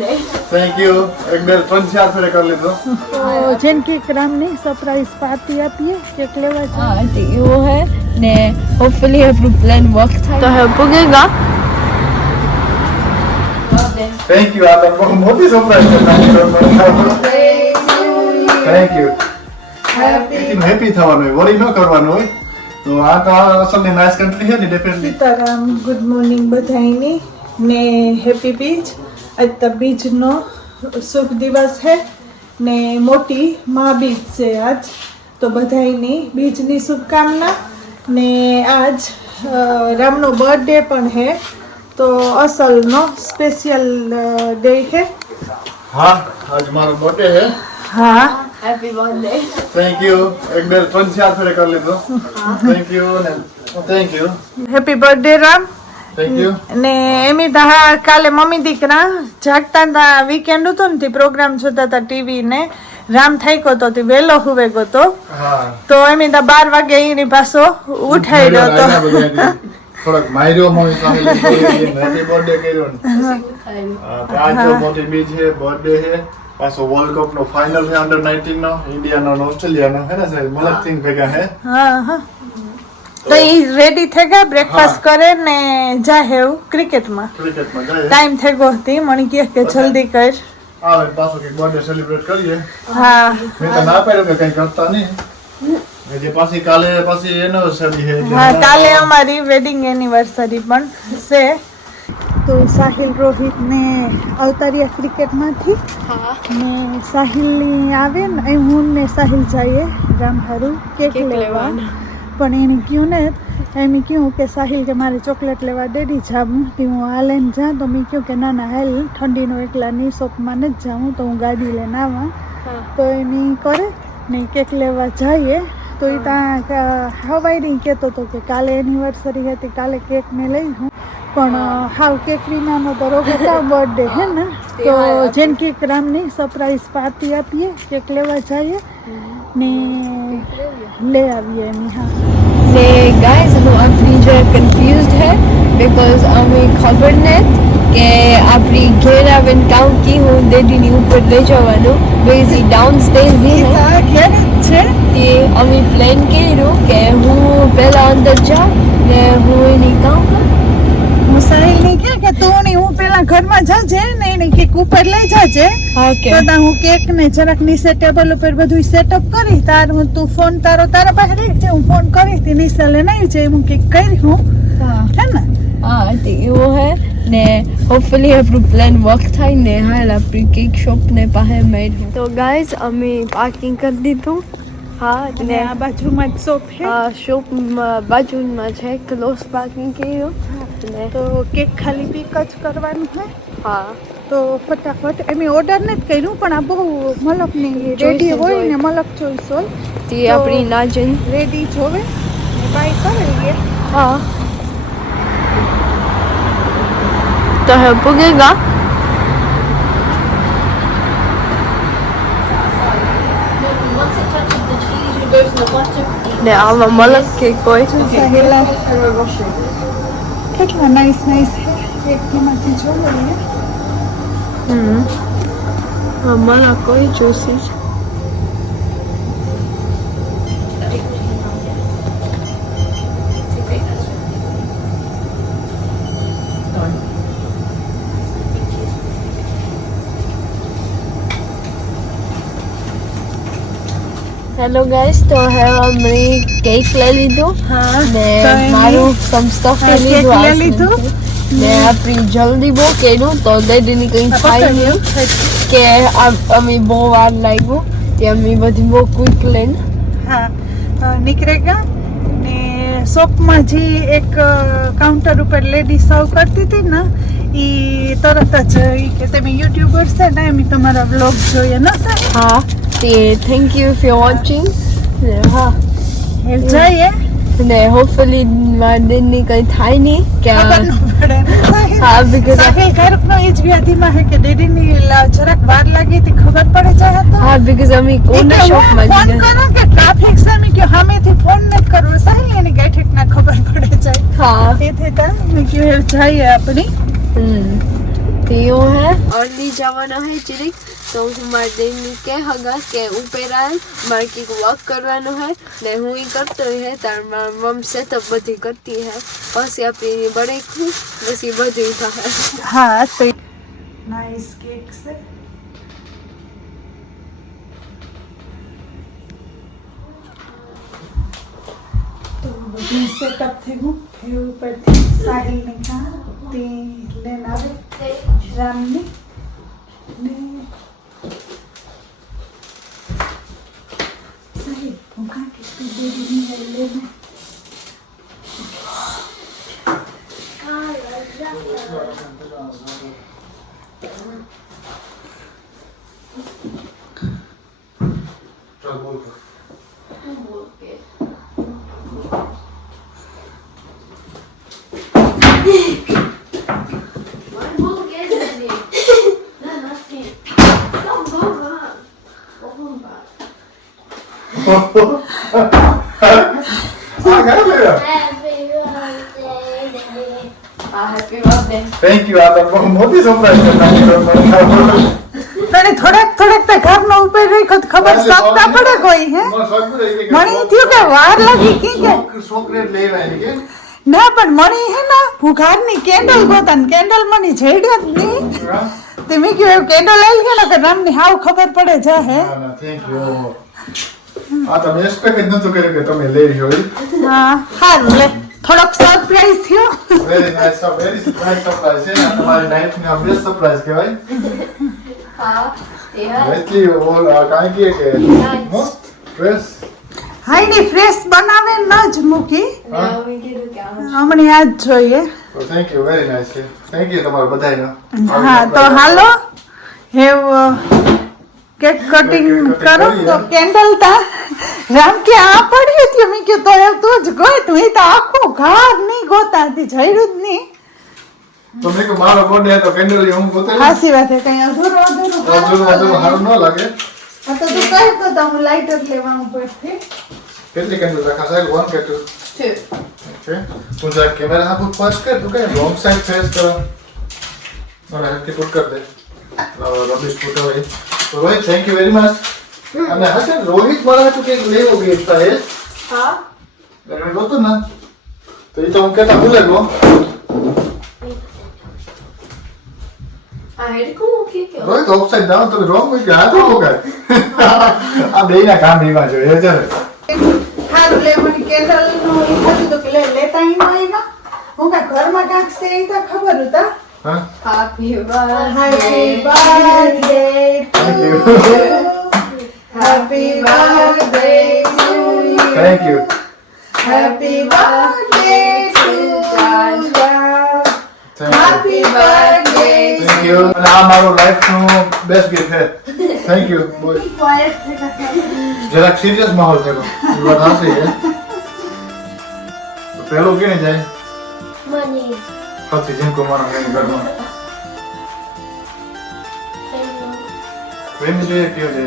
birthday. Thank you. એક બે 3-4 ફેરે કરી લીધો. તો જેનકી રામની સરપ્રાઈઝ પાર્ટી આપીએ કેક લેવા છે. हाँ तो वो है ने hopefully આપણું પ્લાન વર્ક થાય તો હવે પૂગેગા. Thank you. આ તો બહુ મોટી સરપ્રાઈઝ છે. Thank you. હેપી થવાનું હોય, વરી ન કરવાનું હોય. તો આ તો અસલની નાઇસ કન્ટ્રી છે ને ડેફિનેટલી. સીતારામ, ગુડ મોર્નિંગ બધાયની ને હેપી બીચ. આજ તો બીજનો શુભ દિવસ છે ને મોટી મહાબીજ છે આજ. તો બધાયની બીજની શુભકામના ને આજ રામનો બર્થડે પણ છે. તો અસલનો સ્પેશિયલ ડે છે. હા, આજ મારો બર્થડે છે. હા, હેપી બર્થડે. Thank you. એક બે 3-4 ફેરે કરી લીધો. થેન્ક યુ ને thank you. Happy birthday Ram. Thank you. ને એમી દા કાલે મમ્મી દીકરા જાગતા હતા, વીકેન્ડ હતો ને તે પ્રોગ્રામ જોતા હતા ટીવી ને રામ થાક્યો તો તે વેલો હુવે ગયો તો. હા. તો એમી દા 12 વાગે એની પાછો ઉઠાડ્યો તો. થોડોક માર્યો મમ્મી સામે હેપી બર્થડે કર્યો ને. આજ તો મોટી બીજ છે, બર્થડે છે. પાછો વર્લ્ડ કપ નો ફાઇનલ છે અંડર 19 નો, ઇન્ડિયા નો ઓસ્ટ્રેલિયા નો હે ને સાહેબ, મલક સિંહ ભેગા હે. હા હા. તો એ રેડી થઈ ગયા, બ્રેકફાસ્ટ કરે ને જાહે એવું ક્રિકેટમાં. ક્રિકેટમાં જાય. ટાઈમ થઈ ગયો હતી, મને કહે કે જલ્દી કર. આવે પાછો કે બર્થડે સેલિબ્રેટ કરીએ. હા મેં તો ના પાડ્યું કે કઈ કરતા નહીં. જે પાછી કાલે પાછી એનિવર્સરી છે. હા, કાલે અમારી વેડિંગ એનિવર્સરી પણ છે. તો સાહિલ રોહિત ને અવતારિયા ક્રિકેટમાંથી ને સાહિલની આવે ને હું ને સાહિલ જઈએ રામહારું કેક લેવા. પણ એને કહ્યું ને એમ કહ્યું કે સાહિલ કે મારે ચોકલેટ લેવા ડેડી જાઉં કે હું આ લઈને જાઉં. તો મેં કહ્યું કે ના ના હાલ ઠંડીનો એકલાની શોપમાં નથી જાઉં, તો હું ગાડી લઈને આવા. તો એમ કરે ને કેક લેવા જઈએ. તો એ ત્યાં હવાઈ કહેતો હતો કે કાલે એનિવર્સરી હતી, કાલે કેક મેં લઈ હું. પણ હાવ કેક વિનાનો તો રોગતા બર્થડે હે ને. તો જેનકી રામની સરપ્રાઈઝ પાર્ટી આપીએ, કેક લેવા જઈએ ને લે આવીએ એમ. હા ને ગાઈઝ હું આપણી જો કન્ફ્યુઝડ હે બીકોઝ અમે ખબર નથી કે આપણી ઘેર આવીને કાઉ કી હું ડેડીની ઉપર લઈ જવાનું બેઝી ડાઉન સ્ટેજ છે તે અમે પ્લાન કર્યું કે હું પહેલા અંદર જાઉં ને હું એની કાઉ હું સાહિલને કહે કે તું ની હું પેલા ઘરમાં જાજે ને એને કેક ઉપર લઈ જાજે. હા કે તો હું કેક ને જરાક નીચે ટેબલ ઉપર બધું સેટઅપ કરી તાર હું તું ફોન તારા પાસે રાખજે, હું ફોન કરી હતી નીચે લઈને આવી જાય હું કેક કરી હું હે ને. હા તો એવો હે ને હોપફુલી આપણું પ્લાન વર્ક થાય ને હાલ આપણી કેક શોપ ને પાસે મેળ. તો ગાઈઝ અમે પાર્કિંગ કરી દીધું. હા ને આ બાજુમાં જ શોપ છે. શોપ બાજુમાં છે, ક્લોઝ પાર્કિંગ કર્યું ને તો કેક ખાલી પીક જ કરવાનું છે. હા તો ફટાફટ એમ ઓર્ડર નથી કર્યું પણ આ બહુ મલકની રેડી હોય ને મલક ચોઈસ હોય તે આપણી નાજન રેડી જોવે ને બાય કરી લઈએ. હા તો હવે પૂગેગા. ને આમાં મલક કેક હોય સાહેલા કેટલા નાઈસ છે એકમાંથી જો લઈએ. મલક હોય જોશી છે. હેલો ગાઈસ, તો હવે અમે કેક લઈ લીધું ને મારું સમ સ્ટફ લઈ લીધું ને આપણી જલ્દી બહુ કર્યું તો ડેડીની કંઈ થાય નહીં કે અમે બહુ વાર લાગ્યું કે અમે બધી બહુ ક્વિક લઈને નીકળેગા. ને શોપમાં જે એક કાઉન્ટર ઉપર લેડી સર્વ કરતી હતી ને એ તરત જ કે તમે યુટ્યુબર છે ને એમ તમારા બ્લોગ જોઈએ ને સર. હા તે થેન્ક યુ ફોર વોચિંગ. હા જઈએ ને હોપફુલી મારી કંઈ થાય નહીં કે ખબર ન પડે. હા બીકોઝ સાહિલ કારકનો એ જ વ્યાધિમાં છે કે ડેડીની જરાક વાર લાગી હતી ખબર પડે જાય તો. હા બીકોઝ અમે કોના શોપમાં ફોન કરો કે ટ્રાફિક સામે કે સામેથી ફોન નથી કરવો સાહિલ એની ગાઠેક ના ખબર પડે જાય. હા તેથી મેં કહ્યું જઈએ આપણી थियो है और नहीं जवाना है चिरिक तो हमारे दिन के हगा के ऊपर आए मार्की को वॉक करवानो है ने हूँ ही करते है तार मम से तब बधी करती है बस ये अपनी बड़े खुश बस ये बधी था है हाँ तो नाइस केक से तो બધું સેટઅપ થઈ ગયું ફેર ઉપરથી સાહિલને કાં તે લઈને આવે રામને ને સાહિલ હું કાં કેટલી દેરી લઈને हैप्पी बर्थडे થેન્ક યુ આ તો બહુ મોટી સરપ્રાઈઝ તને થોડાક તો ઘરનો ઉપર રાખ્યો તો ખબર શકતા પડે કોઈ હે મણી થયું કે વાર લાગી કે ચોકલેટ લેવા કે ના પણ મણી હે ને હું ઘરની કેન્ડલ ગોતન કેન્ડલ મની જેડ્યો જ નહીં તે મેં કીધું કેન્ડલ લઈ ગયો ને કે રામની હાવ ખબર પડે જા હે ના થેન્ક યુ આ તમે એક્સપેક્ટ જ નતું કર્યું કે તમે લઈ હોય હા હારું લે થોડોક સરપ્રાઈઝ થયો વેરી નાઇસ સરપ્રાઈઝ છે આ તમારી લાઈફની બેસ્ટ સરપ્રાઈઝ કહેવાય हाँ ये એટલી ઓલ કાંઈ કહે કે ફ્રેશ હાઈ ની ફ્રેશ બનાવે ન જ મૂકી मैं कीधु क्या હમણાં આ જ જોઈએ તો thank you very nice thank you તમારા બધાયનો હા તો હાલો હેવ કેક કટિંગ કરો તો કેન્ડલ તા રામ કે આ પડ્યું હતું મેં કીધું તો એ તું જ ગોત હું તો આખું ઘર નહીં ગોતા હતી જઈરું જ નહીં તો મેં કે મારો બર્થડે હતો કેન્ડલ હું ગોતે હાસી વાત હે કઈ અધૂરું હારું ન લાગે હા તો તું કહી તો હું લાઇટર લેવાનું પડશે કેટલી કેન્ડલ રાખા સાહેબ 1 કે 2 2 ઓકે તું જા કેમેરા હા પુટ પાસ કર તું કઈ રોંગ સાઈડ ફેસ કરો મને હરકી પુટ કર દે રમેશ પુટ હોય તો Rohit thank you very much અને હશે રોહિત મારા હાટુ કંઈક લેવો ગિફ્ટ થાય हाँ એટલે ગોતો ના તો એ તો હું કહેતા ભૂલે ગયો हेड को ओके क्या રોહિત ઓફસાઈડ ડાઉન તો રોંગ હોય કે હાથ હોગાય આ બેયના કામ એવા જો એ છે હારું લે મને કેન્ડલ નો ઈ થતું તો કે લેતા ઈ આવ્યા હું કા ઘરમાં કાંક છે ઈ તો ખબર હતા હા happy birthday Happy birthday to you. Happy birthday to you. Thank you Happy birthday to you. Happy birthday. Thank you અને આ મારો લાઈફનો બેસ્ટ ગિફ્ટ છે થેન્ક યુ બોય જરાક સિરિયસ માહોલ છે એ વાત હાસી છે તો પેલો કેને જાય मनी પછી જીनको મારા ઘરમાં પ્રેમ જોઈએ કયો છે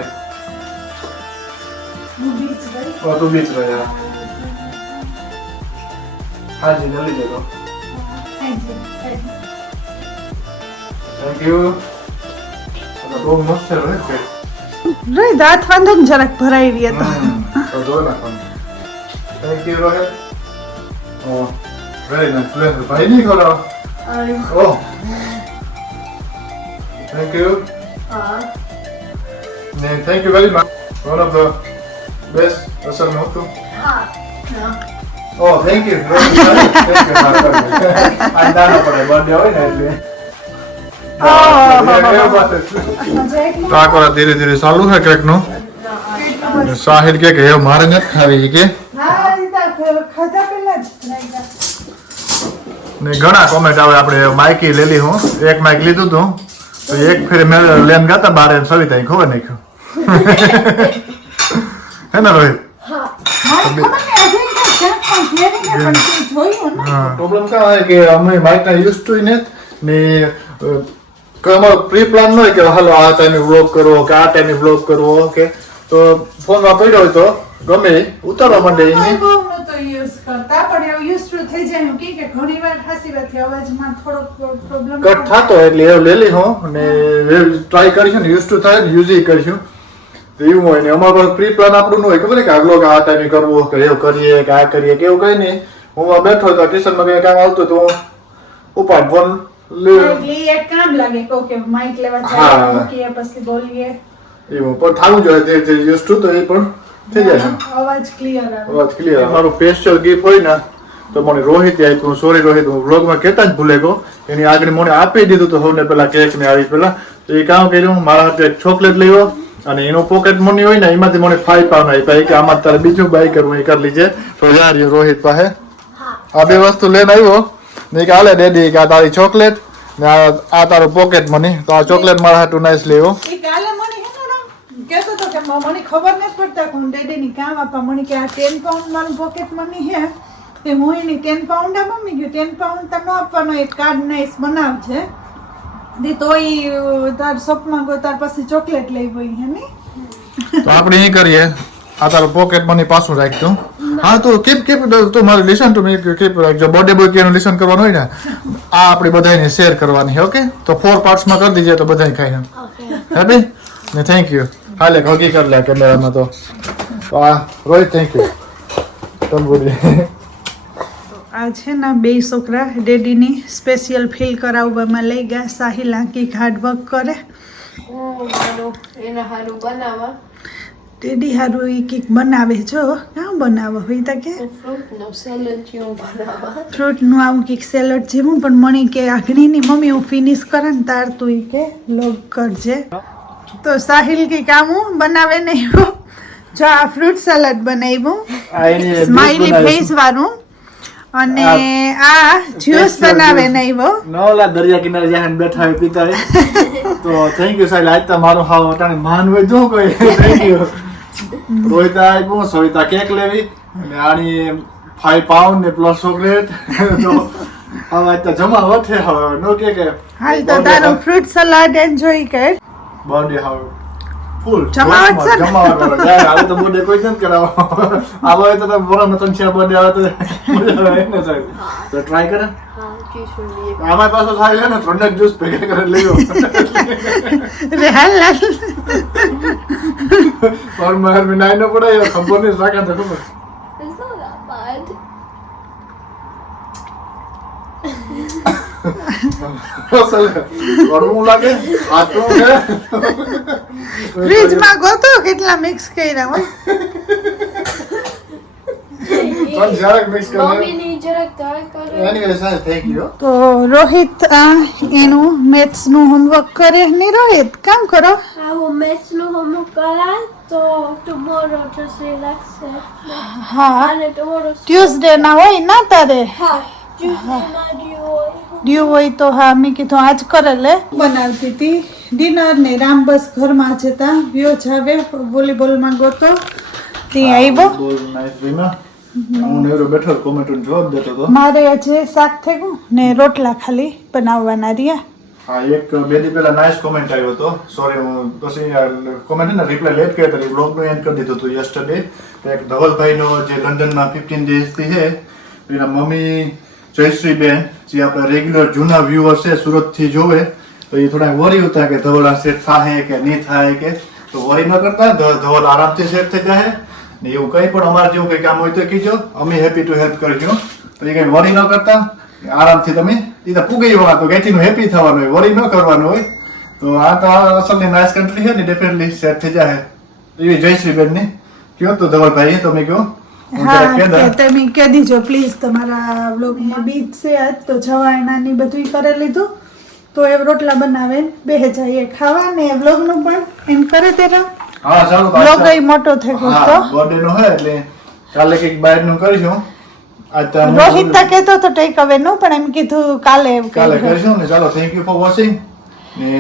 તું બીચ રહ્યા હાજી જલ્દી જતો થેન્ક યુ બહુ મસ્ત છે રોહિત કે રે દાંત વાંધો ને જરાક ભરાઈ રહી તો તો જો નાખવાનું thank you Rohit oh very nice ભાઈ નહીં કરો ઓ થેન્ક યુ हाँ ને thank you very much one of the best અસલ નહોતું हाँ oh thank you thank you આ દાના પડે બર્થડે હોય ને એટલે તો આ કોરા ધીરે ધીરે ચાલુ છે કેક નું સાહિલ કે હે મારે નથી ખાવી કે હા ઈ તો ખાધા પેલા જ નાખ્યા. ને ઘણા કોમેન્ટ આવે આપણે માઇકી લેલી હું એક માઇક લીધું તું તો એક ફેરે મેં લેન ગાતા બારે સવિતા ખબર નાખ્યું હે ને રોહિત મારે ખબર ને આજે ક્યાંક પણ ઘેરીને પણ તું જોયું ને પ્રોબ્લેમ કા હોય કે અમે માઇક ના યુઝ ટુ ને અમારો પ્રી પ્લાન ન હોય કે હાલો આ ટાઈમે વ્લોગ કરવો કે આ ટાઈમે વ્લોગ કરવો કે તો ફોનમાં પડ્યો હોય તો ગમે ઉતારવા માંડે કોઈ એની બહુ નહોતો યુઝ કરતા પણ એવું યુઝ ટુ થઈ જાય હું કે ઘણીવાર ખાસી વાત અવાજમાં થોડોક પ્રોબ્લેમ કટ થતો એટલે એવું લઈ લઈ હું અને ટ્રાય કરીશું ને યુઝ ટુ થાય ને યુઝ કરીશું તો એવું હોય ને અમારો પ્રી પ્લાન આપણું ન હોય ખબર ને કે આગલો આ ટાઈમે કરવો કે એવું કરીએ કે આ કરીએ કે એવું કઈ નહીં હું બેઠો તો ટ્યુશનમાં કઈ કામ આવતું તો ઉપાડ ફોન એટલે એક કામ લાગે કે માઇક લેવા જાય મૂકીએ પછી બોલીએ એવું પણ થવું જોઈએ તે યુઝ ટુ તો એ પણ થઈ જાય અવાજ ક્લિયર આવે અવાજ ક્લિયર મારું સ્પેશિયલ ગિફ્ટ હોય ને તો મને રોહિત આપ્યું સોરી રોહિત હું વ્લોગમાં કહેતા જ ભૂલે ગયો એની આગળ મને આપી દીધું તો સૌને પેલા કેક ને આવી પેલા તો એ કામ કર્યું મારા હાથે એક ચોકલેટ લેવો અને એનો પોકેટ મની હોય ને એમાંથી મને 5 પાઉન્ડ આપ્યા કે આમાં તારે બીજું બાય કરવું એ કરી લીજે તો યાર રોહિત પાસે આ બે વસ્તુ લઈને આવ્યો ને કે હાલે ડેડી કે આ તારી ચોકલેટ ને આ તારો પોકેટ મની તો આ ચોકલેટ મારા હાટુ નાઈસ લેવો કાલે મને કહેતો તો કે મને ખબર નથી પડતા કોણ ડેડીની કામ આપા મને કે આ 10 પાઉન્ડ મારું પોકેટ મની હે તે હું એની 10 પાઉન્ડ આ મમ્મી ગયું 10 પાઉન્ડ તો ન આપવાનો એક કાર્ડ નાઈસ બનાવજે દે તોય તાર શોપમાં ગયો તાર પછી ચોકલેટ લઈ ગઈ હે ને તો આપણે એ કરીએ આ તારો પોકેટ મની પાછું રાખજો હા તો કેપ તો મારું લિસન ટુ મી કેપ રાખજો બર્થડે બોય કેનું લિસન કરવાનું હોય ને આ આપણે બધાને શેર કરવાની છે ઓકે તો 4 પાર્ટ્સમાં કરી દીજે તો બધાય ખાય હેપી ને થેન્ક યુ હાલે હગી કર લે કેમેરામાં તો આ રોહિત થેન્ક યુ તમ બોલી આ છે ને બે છોકરા ડેડીની સ્પેશિયલ ફીલ કરાવવામાં લઈ ગયા સાહિલ આંકી હાર્ડ વર્ક કરે એને હારું બનાવવા ડેડી હારું એ કંઈક બનાવે જો કાં બનાવે હોય તો કે ફ્રૂટનો સેલેડ જેવું બનાવવા ફ્રૂટનું આવું કંઈક સેલડ જેવું પણ મને કે આગળની મમ્મી હું ફિનિશ કરે ને તાર તું ઈ કે લોગ કરજે તો સાહિલ કંઈક આવું બનાવે નહીં જો આ ફ્રૂટ સલાડ બનાવ્યું સ્માઈલી ફેસ વાળું અને આ જ્યુસ બનાવે નહીં વો નવલા દરિયા કિનારે જ્યાં બેઠા હોય પીતા હોય તો થેન્ક યુ સાહેબ આજ તમારો હાવ અટાણે માન હોય જો કોઈ થેન્ક યુ રોહિતા આપ્યું સવિતા કેક લેવી અને આની 5 પાઉન્ડ ને પ્લસ ચોકલેટ તો હવે આજ તો જમા વઠે હવે નો કે હાલ તો તારું ફ્રૂટ સલાડ એન્જોય કર બર્થડે હાવ ફૂલ જમાવટ છે ને? જમાવટ કરો યાર હવે તો બર્થડે કોઈ નથી કરાવો આવો હોય તો વરામાં 3 બર્થડે આવે તો મજા આવે ને સાહેબ તો ટ્રાય કરે હા કિશોરી આમાં પાછો થાય છે ને 3 જ્યુસ ભેગા કરી લેવો રે હાલ હાલ और मगर में नाइन पड़ा ये खबर नहीं साका था खबर It's not that bad. असल गरम लागे हाथों में ફ્રીજમાં ગોતો કેટલા મિક્સ કર્યા હોય પણ જરાક મિક્સ કરને મમ્મીની જરાક ટ્રાય કરો એનીવે સાહેબ થેન્ક યુ તો રોહિત એનું મેથ્સ નું હોમવર્ક કરે ને રોહિત કામ કરો હા હું મેથ્સનું હોમવર્ક કરાય તો ટુમોરો જસ્ટ રિલેક્સ છે હા અને ટુમોરો ટ્યુઝડે ના હોય ના તારે હા ટ્યુઝડેમાં ડ્યુ હોય ડ્યુ હોય તો હા મેં કીધું આજ કરે લે બનાવતી હતી ડિનર ને રામ બસ ઘરમાં જતા વ્યો જાવે વોલીબોલમાં ગોતો ત્યાં આવ્યો બોલ નાઈસ રીમા હું નેરો બેઠો કોમેન્ટ જવાબ દેતો તો મારે આજે શાક થઈ ગયું ને રોટલા ખાલી બનાવવાના રહ્યા હા એક બે દી પહેલા નાઈસ કોમેન્ટ આવ્યો હતો સોરી હું પછી કોમેન્ટ ને રિપ્લાય લેટ કર્યો તો બ્લોગ નો એન્ડ કરી દીધું હતું યસ્ટરડે એક ધવલભાઈ નો જે લંડનમાં 15 ડેઝ થી છે એના મમ્મી જયશ્રી બેન જે આપણા રેગ્યુલર જૂના વ્યુઅર છે સુરત થી જોવે તો એ થોડા વરી હતા કે ધવલ આ સેટ થાય કે નહીં થાય કે તો વરી ન કરતા ધવલ આરામથી સેટ થઈ જાય ને એવું કંઈ પણ અમારે જેવું કંઈ કામ હોય તો કીજો અમે હેપી ટુ હેલ્પ કરજો તો એ કંઈ વરી ન કરતા આરામથી તમે એ તો પૂગી જવાના તો ગેટીનું હેપી થવાનું હોય વરી ન કરવાનું હોય તો આ તો અસલની નાઇસ કન્ટ્રી છે ને ડેફિનેટલી સેટ થઈ જાય એવી જયશ્રી બેન ની કયો તો ધવલભાઈ તમે કયો હા તમે કહી દીજો પ્લીઝ તમારા બ્લોગમાં બીજ છે આજ તો જવાનાની બધું કરી લીધું તો એ રોટલા બનાવે બે જઈએ ખાવા ને બ્લોગનું પણ એમ કરે તેરા હા ચાલો બ્લોગ એ મોટો થઈ ગયો તો બર્થડે નો હોય એટલે કાલે કંઈક બહાર નું કરીશું આજ તો રોહિત તા કહેતો તો ટેક અવે નું પણ એમ કીધું કાલે કરીશું ને ચાલો થેન્ક યુ ફોર વોચિંગ ને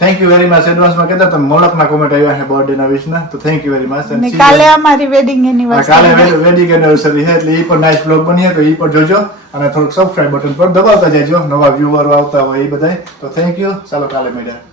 થેન્ક યુ વેરી મચ એડવાન્સમાં કહેતા તમે મોલકના કોમેન્ટ આવ્યા છે બર્થડે ના વિશના તો થેન્ક યુ વેરી મચ ને કાલે અમારી વેડિંગ એનિવર્સરી કાલે વેડિંગ એનિવર્સરી છે એટલે એ પણ નાઇસ બ્લોગ બની તો એ પણ જોજો અને થોડુંક સબસ્ક્રાઇબ બટન પર દબાવતા જજો નવા વ્યુઅર આવતા હોય એ બધાય તો થેન્ક યુ ચાલો કાલે મળ્યા